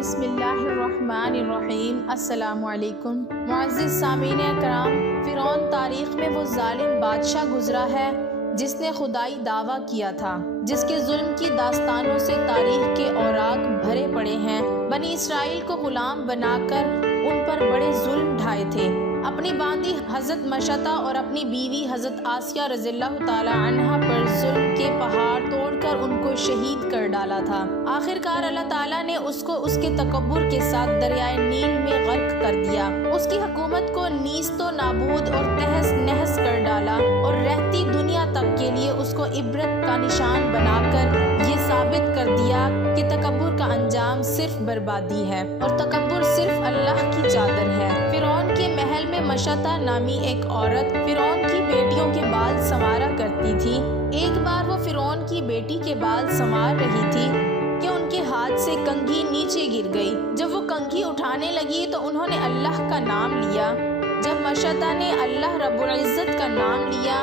بسم اللہ الرحمن الرحیم۔ السلام علیکم معزز سامعین اکرام، فرعون تاریخ میں وہ ظالم بادشاہ گزرا ہے جس نے خدائی دعویٰ کیا تھا، جس کے ظلم کی داستانوں سے تاریخ کے اوراق بھرے پڑے ہیں۔ بنی اسرائیل کو غلام بنا کر ان پر بڑے ظلم ڈھائے تھے۔ اپنی باندی حضرت مشتہ اور اپنی بیوی حضرت آسیہ رضی اللہ تعالی عنہا پر ظلم کے پہاڑ توڑ کر ان کو شہید کر ڈالا تھا۔ آخر کار اللہ تعالیٰ نے اس کو اس کے تکبر کے ساتھ دریائے نیل میں غرق کر دیا، اس کی حکومت کو نیست و نابود اور تہس نہس کر ڈالا، اور رہتی دنیا تک کے لیے اس کو عبرت کا نشان بنا کر یہ ثابت کر دیا کہ تکبر کا انجام صرف بربادی ہے اور تکبر صرف اللہ کی چادر ہے۔ فرعون کے محل میں مشتہ نامی ایک عورت فرعون کی بیٹیوں کے بال سنوارا کرتی تھی۔ ایک بار وہ فرعون کی بیٹی کے بال سنوار رہی تھی کہ ان کے ہاتھ سے کنگھی نیچے گر گئی۔ جب وہ کنگھی اٹھانے لگی تو انہوں نے اللہ کا نام لیا۔ جب مشتہ نے اللہ رب العزت کا نام لیا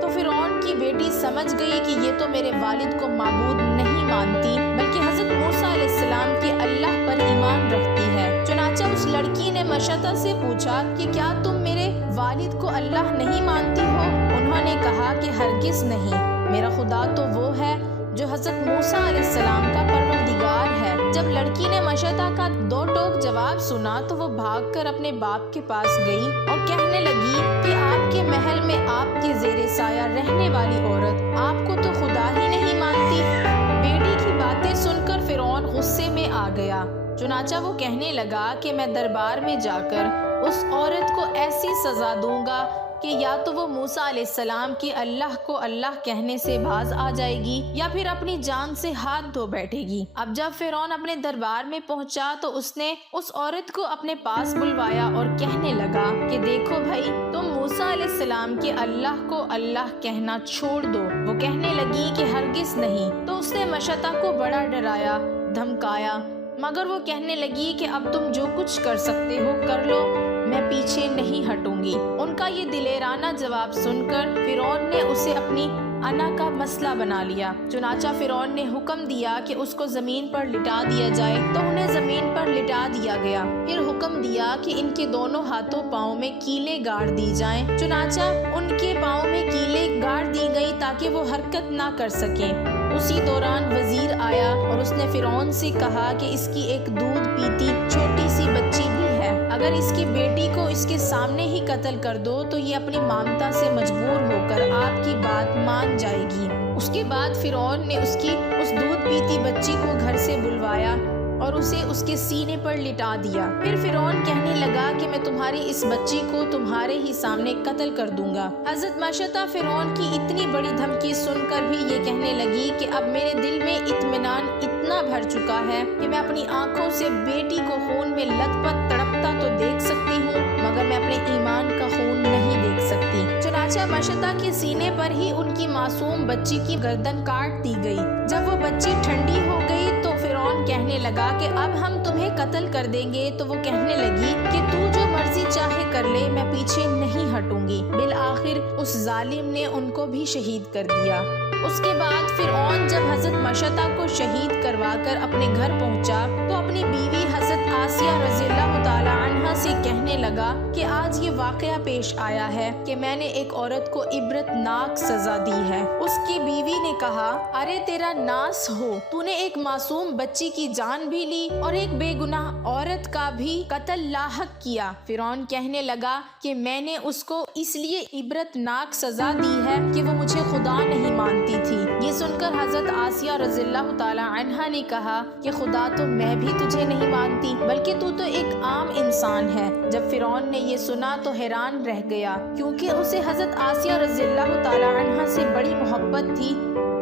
تو فرعون کی بیٹی سمجھ گئی کہ یہ تو میرے والد کو معبود نہیں مانتی بلکہ حضرت موسیٰ علیہ السلام کے اللہ پر ایمان رکھتی ہے۔ چنانچہ اس لڑکی نے مشتہ سے پوچھا کہ کیا تم میرے والد کو اللہ نہیں مانتی ہو؟ انہوں نے کہا کہ ہرگز نہیں، میرا خدا تو وہ ہے جو حضرت موسیٰ علیہ السلام کا پروردگار ہے۔ جب لڑکی نے مشتہ کا دو ٹوک جواب سنا تو وہ بھاگ کر اپنے باپ کے پاس گئی اور کہنے لگی کہ آپ کے محل میں آپ کے زیر سایہ رہنے والی عورت آپ کو تو خدا ہی نہیں مانتی۔ بیٹی کی باتیں سن کر فرعون غصے میں آ گیا، چنانچہ وہ کہنے لگا کہ میں دربار میں جا کر اس عورت کو ایسی سزا دوں گا کہ یا تو وہ موسیٰ علیہ السلام کے اللہ کو اللہ کہنے سے باز آ جائے گی یا پھر اپنی جان سے ہاتھ دھو بیٹھے گی۔ اب جب فرعون اپنے دربار میں پہنچا تو اس نے اس عورت کو اپنے پاس بلوایا اور کہنے لگا کہ دیکھو بھائی، تم موسیٰ علیہ السلام کے اللہ کو اللہ کہنا چھوڑ دو۔ وہ کہنے لگی کہ ہرگز نہیں۔ تو اس نے مشتہ کو بڑا ڈرایا دھمکایا، مگر وہ کہنے لگی کہ اب تم جو کچھ کر سکتے ہو کر لو، میں پیچھے نہیں ہٹوں گی۔ ان کا یہ دلیرانہ جواب سن کر فرعون نے اسے اپنی انا کا مسئلہ بنا لیا۔ چنانچہ فرعون نے حکم دیا کہ اس کو زمین پر لٹا دیا جائے، تو انہیں زمین پر لٹا دیا گیا۔ پھر حکم دیا کہ ان کے دونوں ہاتھوں پاؤں میں کیلیں گاڑ دی جائیں۔ چنانچہ ان کے پاؤں میں کیلیں گاڑ دی گئی تاکہ وہ حرکت نہ کر سکیں۔ اسی دوران وزیر آیا اور اس نے فرعون سے کہا کہ اس کی ایک دودھ پیتی چھوٹی سی بچی بھی ہے، اگر اس کی بیٹی کو اس کے سامنے ہی قتل کر دو تو یہ اپنی مامتا سے مجبور ہو کر آپ کی بات مان جائے گی۔ اس کے بعد فرعون نے اس دودھ پیتی بچی کو گھر سے بلوایا اور اسے اس کے سینے پر لٹا دیا۔ پھر فرعون کہنے لگا کہ میں تمہاری اس بچی کو تمہارے ہی سامنے قتل کر دوں گا۔ حضرت مشتہ فرعون کی اتنی بڑی دھمکی سن کر بھی یہ کہنے لگی کہ اب میرے دل میں اطمینان اتنا بھر چکا ہے کہ میں اپنی آنکھوں سے بیٹی کو خون میں لت پت تڑپتا تو دیکھ سکتی ہوں، مگر میں اپنے ایمان کا خون نہیں دیکھ سکتی۔ چنانچہ مشتہ کے سینے پر ہی ان کی معصوم بچی کی گردن کاٹ دی گئی۔ جب وہ بچی ٹھنڈی ہو گئی تو فرعون کہنے لگا کہ اب ہم تمہیں قتل کر دیں گے، تو وہ کہنے لگی کہ تو جو مرضی چاہے کر لے، میں پیچھے نہیں ہٹوں گی۔ بالآخر اس ظالم نے ان کو بھی شہید کر دیا۔ اس کے بعد فرعون جب حضرت مشتہ کو شہید کروا کر اپنے گھر پہنچا تو اپنی بیوی حضرت آسیہ رضی اللہ تعالی عنہا سے کہنے لگا کہ آج یہ واقعہ پیش آیا ہے کہ میں نے ایک عورت کو عبرت ناک سزا دی ہے۔ اس کی بیوی نے کہا، ارے تیرا ناس ہو، تو نے ایک معصوم بچی کی جان بھی لی اور ایک بے گناہ عورت کا بھی قتل لاحق کیا۔ فرعون کہنے لگا کہ میں نے اس کو اس لیے عبرت ناک سزا دی ہے کہ وہ مجھے خدا نہیں مانتی تھی۔ یہ سن کر حضرت آسیہ رضی اللہ تعالی عنہا نے کہا کہ خدا تو میں بھی تجھے نہیں مانتی بلکہ تو ایک عام انسان ہے۔ جب فرعون نے یہ سنا تو حیران رہ گیا، کیونکہ اسے حضرت آسیہ رضی اللہ تعالی عنہا سے بڑی محبت تھی۔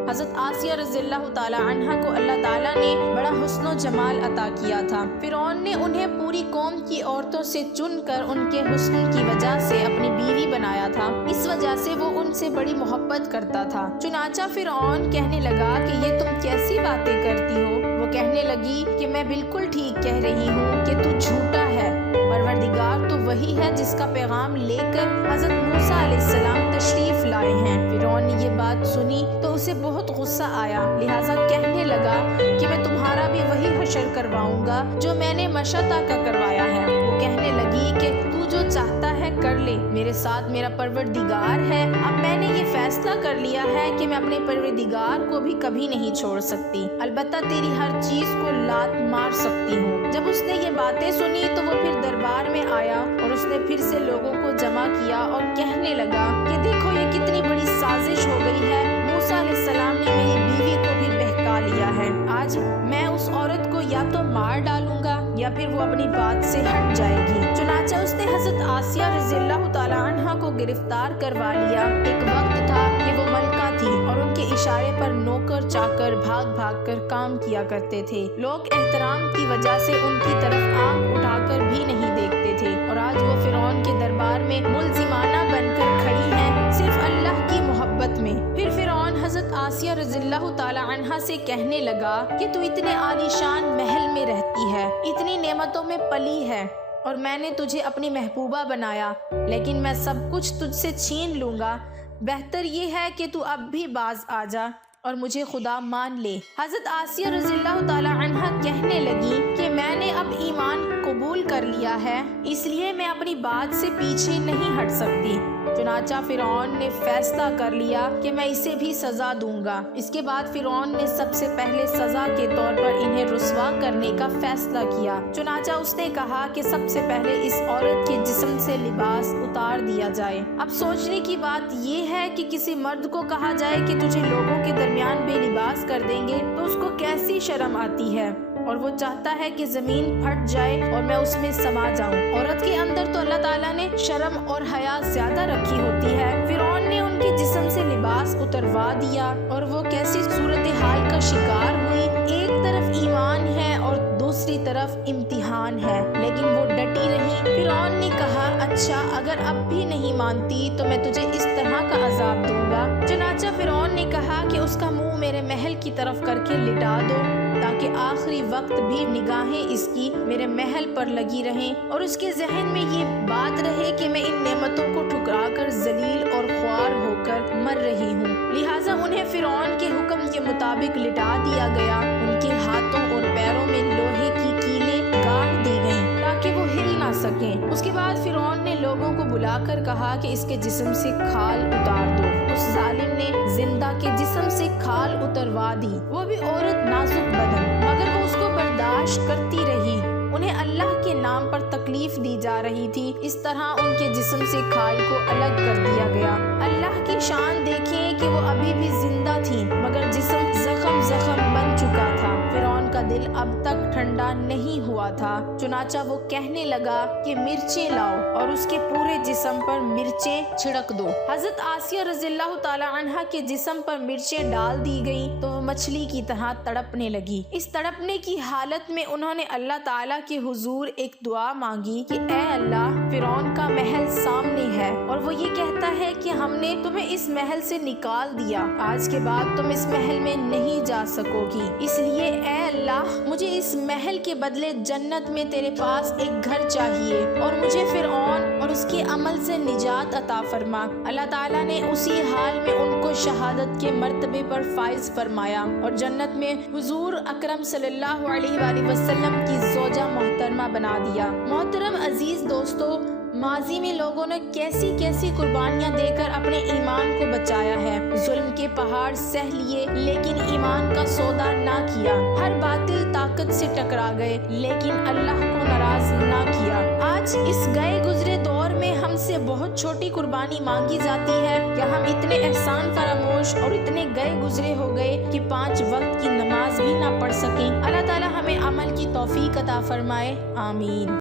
حضرت آسیہ رضی اللہ تعالی عنہا کو اللہ تعالیٰ نے بڑا حسن و جمال عطا کیا تھا۔ فرعون نے انہیں پوری قوم کی عورتوں سے چن کر ان کے حسن کی وجہ سے اپنی بیوی بنایا تھا، اس وجہ سے وہ ان سے بڑی محبت کرتا تھا۔ چنانچہ فرعون کہنے لگا کہ یہ تم کیسی باتیں کرتی ہو؟ وہ کہنے لگی کہ میں بالکل ٹھیک کہہ رہی ہوں کہ تو جھوٹا ہے، پروردگار تو وہی ہے جس کا پیغام لے کر حضرت موسیٰ علیہ السلام تشریف لائے ہیں۔ فرعون نے یہ بات سنی تو اسے بہت غصہ آیا، لہٰذا کہنے لگا کہ میں تمہارا بھی وہی حشر کرواؤں گا جو میں نے مشتہ کا کروایا ہے۔ وہ کہنے لگی کہ تو جو چاہتا ہے کر لے، میرے ساتھ میرا پروردگار ہے، اب میں نے یہ فیصلہ کر لیا ہے کہ میں اپنے پروردگار کو بھی کبھی نہیں چھوڑ سکتی، البتہ تیری ہر چیز کو لات مار سکتی ہوں۔ جب اس نے یہ باتیں سنی تو وہ پھر دربار میں آیا اور اس نے پھر سے لوگوں کو جمع کیا اور کہنے لگا کہ دیکھو یہ کتنی بڑی سازش ہو گئی ہے، موسیٰ علیہ السلام نے میری بیوی کو بھی بہکا لیا ہے، آج میں اس عورت کو یا تو مار ڈالوں گا یا پھر وہ اپنی بات سے ہٹ جائے گی۔ چنانچہ اس نے حضرت آسیہ رضی اللہ تعالیٰ عنہ کو گرفتار کروا لیا۔ ایک وقت تھا کہ وہ ملکہ تھی اور ان کے اشارے پر نوکر چاکر بھاگ بھاگ کر کام کیا کرتے تھے، لوگ احترام کی وجہ سے ان کی طرف آنکھ اٹھا کر بھی نہیں دیکھتے تھے، اور آج وہ فرعون کے دربار میں ملزمانہ بن کر کھڑی ہیں صرف اللہ کی محبت میں۔ پھر فرعون حضرت آسیہ رضی اللہ تعالیٰ عنہ سے کہنے لگا کہ تو اتنے عالیشان محل میں رہتی ہے، اتنی نعمتوں میں پلی ہے، اور میں نے تجھے اپنی محبوبہ بنایا، لیکن میں سب کچھ تجھ سے چھین لوں گا، بہتر یہ ہے کہ تو اب بھی باز آ جا اور مجھے خدا مان لے۔ حضرت آسیہ رضی اللہ تعالیٰ عنہ کہنے لگی کہ میں نے اب ایمان قبول کر لیا ہے، اس لیے میں اپنی بات سے پیچھے نہیں ہٹ سکتی۔ چنانچہ فرعون نے فیصلہ کر لیا کہ میں اسے بھی سزا دوں گا۔ اس کے بعد فرعون نے سب سے پہلے سزا کے طور پر انہیں رسوا کرنے کا فیصلہ کیا۔ چنانچہ اس نے کہا کہ سب سے پہلے اس عورت کے جسم سے لباس اتار دیا جائے۔ اب سوچنے کی بات یہ ہے کہ کسی مرد کو کہا جائے کہ تجھے لوگوں کے درمیان بے لباس کر دیں گے تو اس کو کیسی شرم آتی ہے، اور وہ چاہتا ہے کہ زمین پھٹ جائے اور میں اس میں سما جاؤں۔ عورت کے اندر تو اللہ تعالیٰ نے شرم اور حیا زیادہ رکھی ہوتی ہے۔ فرعون نے ان کے جسم سے لباس اتروا دیا اور وہ کیسی صورتحال کا شکار ہوئی، ایک طرف ایمان ہے اور دوسری طرف امتحان ہے، لیکن وہ ڈٹی رہی۔ فرعون نے کہا اچھا اگر اب بھی نہیں مانتی تو میں تجھے اس طرح کا عذاب دوں گا۔ چنانچہ فرعون نے کہا کہ اس کا منہ میرے محل کی طرف کر کے لٹا دو تاکہ آخری وقت بھی نگاہیں اس کی میرے محل پر لگی رہیں اور اس کے ذہن میں یہ بات رہے کہ میں ان نعمتوں کو ٹھکرا کر ذلیل اور خوار ہو کر مر رہی ہوں۔ لہٰذا انہیں فرعون کے حکم کے مطابق لٹا دیا گیا، ان کے ہاتھوں اور پیروں میں لوہے کی کیلیں گاڑ دی گئیں تاکہ وہ ہل نہ سکیں۔ اس کے بعد فرعون نے لوگوں کو بلا کر کہا کہ اس کے جسم سے کھال اتار دو۔ اس ظالم نے زندہ کے جسم سے کھال اتروا دی، وہ بھی عورت نازک بدن، مگر وہ اس کو برداشت کرتی رہی۔ انہیں اللہ کے نام پر تکلیف دی جا رہی تھی، اس طرح ان کے جسم سے کھال کو الگ کر دیا گیا۔ اللہ کی شان دیکھیں کہ وہ ابھی بھی زندہ تھی مگر جسم زخم بن چکا تھا۔ فرعون کا دل اب تک ٹھنڈا نہیں ہوا تھا، چنانچہ وہ کہنے لگا کہ مرچیں لاؤ اور اس کے پورے جسم پر مرچیں چھڑک دو۔ حضرت آسیہ رضی اللہ تعالیٰ عنہ کے جسم پر مرچیں ڈال دی گئیں تو وہ مچھلی کی طرح تڑپنے لگی۔ اس تڑپنے کی حالت میں انہوں نے اللہ تعالیٰ کے حضور ایک دعا مانگی کہ اے اللہ، فرعون کا محل سامنے ہے اور وہ یہ کہتا ہے کہ ہم نے تمہیں اس محل سے نکال دیا، آج کے بعد تم اس محل میں نہیں جا سکو گی، اس لیے اے اللہ مجھے اس محل کے بدلے جنت میں تیرے پاس ایک گھر چاہیے اور مجھے فرعون اور اس کے عمل سے نجات عطا فرما۔ اللہ تعالیٰ نے اسی حال میں ان کو شہادت کے مرتبے پر فائز فرمایا اور جنت میں حضور اکرم صلی اللہ علیہ وآلہ وسلم کی زوجہ محترمہ بنا دیا۔ محترم عزیز دوستو، ماضی میں لوگوں نے کیسی کیسی قربانیاں دے کر اپنے ایمان کو بچایا ہے، ظلم کے پہاڑ سہ لیے لیکن ایمان کا سودا نہ کیا، ہر باطل طاقت سے ٹکرا گئے لیکن اللہ کو ناراض نہ کیا۔ آج اس گئے گزرے دور میں ہم سے بہت چھوٹی قربانی مانگی جاتی ہے، کیا ہم اتنے احسان فراموش اور اتنے گئے گزرے ہو گئے کہ 5 وقت کی نماز بھی نہ پڑھ سکیں؟ اللہ تعالی ہمیں عمل کی توفیق عطا فرمائے، آمین۔